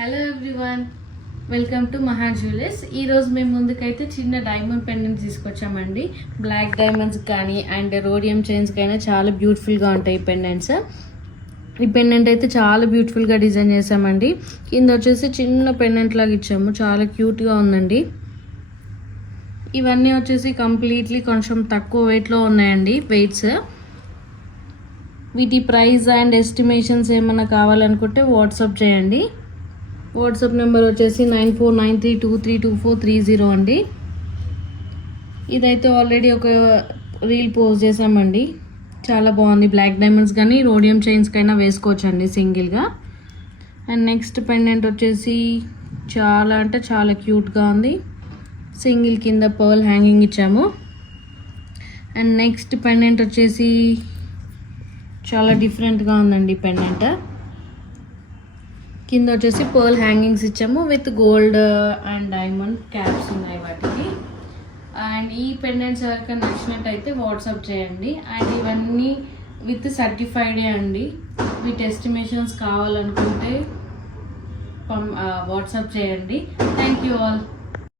Hello everyone, welcome to మహా jewellers. ఈరోజు మేము ముందుకైతే చిన్న డైమండ్ పెండెంట్ తీసుకొచ్చామండి. బ్లాక్ డైమండ్స్ కానీ అండ్ రోడియం చైన్స్కి అయినా చాలా బ్యూటిఫుల్గా ఉంటాయి ఈ పెండెంట్స్. ఈ పెండెంట్ అయితే చాలా బ్యూటిఫుల్గా డిజైన్ చేసామండి. కింద వచ్చేసి చిన్న పెండెంట్ లాగా ఇచ్చాము, చాలా క్యూట్గా ఉందండి. ఇవన్నీ వచ్చేసి కంప్లీట్లీ కొంచెం తక్కువ వెయిట్లో ఉన్నాయండి వెయిట్స్. వీటి ప్రైస్ అండ్ ఎస్టిమేషన్స్ ఏమైనా కావాలనుకుంటే వాట్సాప్ చేయండి. వాట్సాప్ నెంబర్ వచ్చేసి 9493232430 అండి. ఇదైతే ఆల్రెడీ ఒక రీల్ పోస్ట్ చేసామండి, చాలా బాగుంది. బ్లాక్ డైమండ్స్ కానీ రోడియం చైన్స్కైనా వేసుకోవచ్చు అండి సింగిల్గా. అండ్ నెక్స్ట్ పెండెంట్ వచ్చేసి చాలా అంటే చాలా క్యూట్గా ఉంది. సింగిల్ కింద పర్ల్ హ్యాంగింగ్ ఇచ్చాము. అండ్ నెక్స్ట్ పెండెంట్ వచ్చేసి చాలా డిఫరెంట్గా ఉందండి పెండెంట్. కింద వచ్చేసి పర్ల్ హ్యాంగింగ్స్ ఇచ్చాము with gold and diamond caps ఉన్నాయి వాటికి. అండ్ ఈ పెండెంట్స్ ఎవరికైనా నచ్చినట్టయితే వాట్సాప్ చేయండి. అండ్ ఇవన్నీ విత్ సర్టిఫైడే అండి. వీటి ఎస్టిమేషన్స్ కావాలనుకుంటే వాట్సాప్ చేయండి. Thank you all.